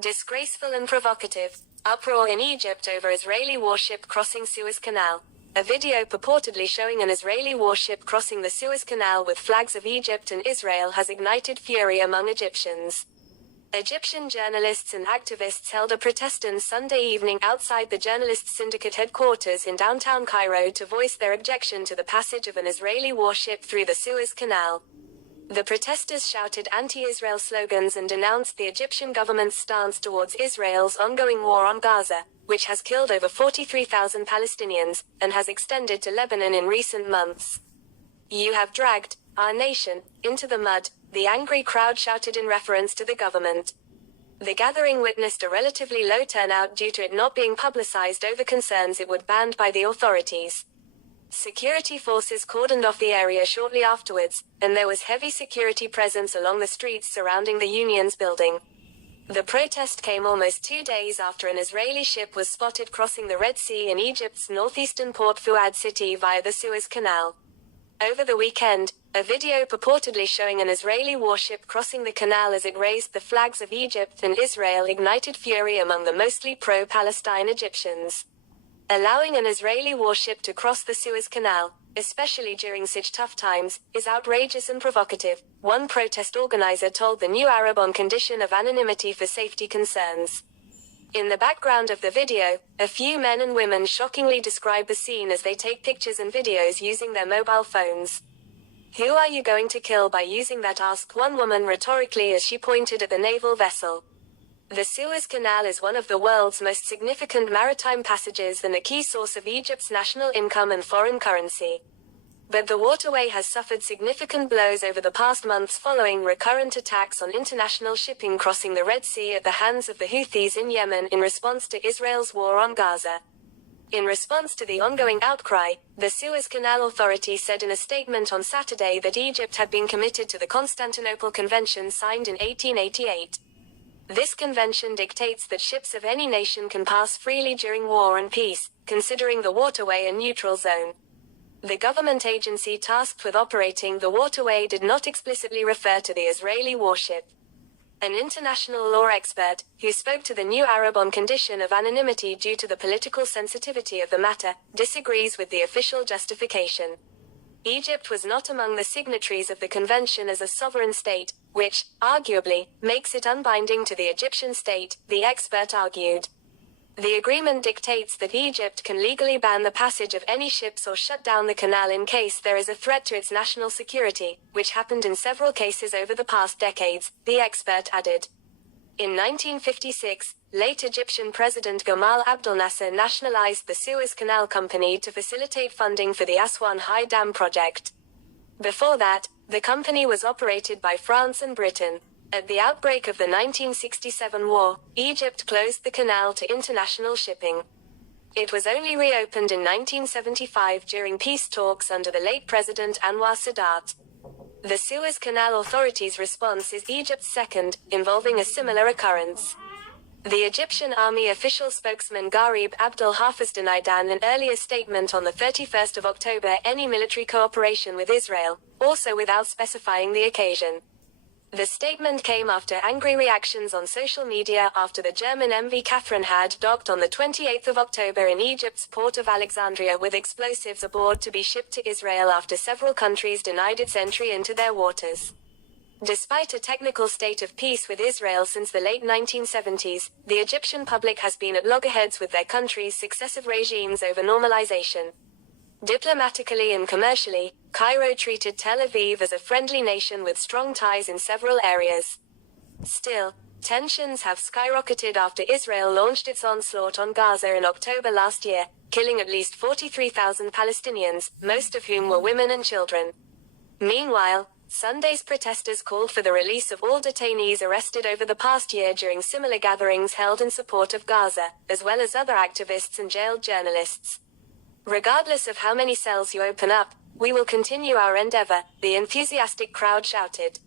Disgraceful and provocative. Uproar in Egypt over Israeli warship crossing Suez Canal. A video purportedly showing an Israeli warship crossing the Suez Canal with flags of Egypt and Israel has ignited fury among Egyptians. Egyptian journalists and activists held a protest on Sunday evening outside the Journalists Syndicate headquarters in downtown Cairo to voice their objection to the passage of an Israeli warship through the Suez Canal. The protesters shouted anti-Israel slogans and denounced the Egyptian government's stance towards Israel's ongoing war on Gaza, which has killed over 43,000 Palestinians, and has extended to Lebanon in recent months. "You have dragged our nation into the mud," the angry crowd shouted in reference to the government. The gathering witnessed a relatively low turnout due to it not being publicized over concerns it would be banned by the authorities. Security forces cordoned off the area shortly afterwards, and there was heavy security presence along the streets surrounding the Union's building. The protest came almost 2 days after an Israeli ship was spotted crossing the Red Sea in Egypt's northeastern port Fuad city via the Suez Canal. Over the weekend, a video purportedly showing an Israeli warship crossing the canal as it raised the flags of Egypt and Israel ignited fury among the mostly pro-Palestine Egyptians. Allowing an Israeli warship to cross the Suez Canal, especially during such tough times, is outrageous and provocative, one protest organizer told the New Arab on condition of anonymity for safety concerns. In the background of the video, a few men and women shockingly describe the scene as they take pictures and videos using their mobile phones. "Who are you going to kill by using that?" asked one woman rhetorically as she pointed at the naval vessel. The Suez Canal is one of the world's most significant maritime passages and a key source of Egypt's national income and foreign currency. But the waterway has suffered significant blows over the past months following recurrent attacks on international shipping crossing the Red Sea at the hands of the Houthis in Yemen in response to Israel's war on Gaza. In response to the ongoing outcry, the Suez Canal Authority said in a statement on Saturday that Egypt had been committed to the Constantinople Convention signed in 1888. This convention dictates that ships of any nation can pass freely during war and peace, considering the waterway a neutral zone. The government agency tasked with operating the waterway did not explicitly refer to the Israeli warship. An international law expert, who spoke to the New Arab on condition of anonymity due to the political sensitivity of the matter, disagrees with the official justification. Egypt was not among the signatories of the convention as a sovereign state, which, arguably, makes it unbinding to the Egyptian state, the expert argued. The agreement dictates that Egypt can legally ban the passage of any ships or shut down the canal in case there is a threat to its national security, which happened in several cases over the past decades, the expert added. In 1956, late Egyptian President Gamal Abdel Nasser nationalized the Suez Canal Company to facilitate funding for the Aswan High Dam project. Before that, the company was operated by France and Britain. At the outbreak of the 1967 war, Egypt closed the canal to international shipping. It was only reopened in 1975 during peace talks under the late President Anwar Sadat. The Suez Canal Authority's response is Egypt's second, involving a similar occurrence. The Egyptian army official spokesman Gharib Abdel Hafiz denied in an earlier statement on the 31st of October any military cooperation with Israel, also without specifying the occasion. The statement came after angry reactions on social media after the German MV Catherine had docked on the 28th of October in Egypt's port of Alexandria with explosives aboard to be shipped to Israel after several countries denied its entry into their waters. Despite a technical state of peace with Israel since the late 1970s, the Egyptian public has been at loggerheads with their country's successive regimes over normalization. Diplomatically and commercially, Cairo treated Tel Aviv as a friendly nation with strong ties in several areas. Still, tensions have skyrocketed after Israel launched its onslaught on Gaza in October last year, killing at least 43,000 Palestinians, most of whom were women and children. Meanwhile, Sunday's protesters called for the release of all detainees arrested over the past year during similar gatherings held in support of Gaza, as well as other activists and jailed journalists. "Regardless of how many cells you open up, we will continue our endeavor," the enthusiastic crowd shouted.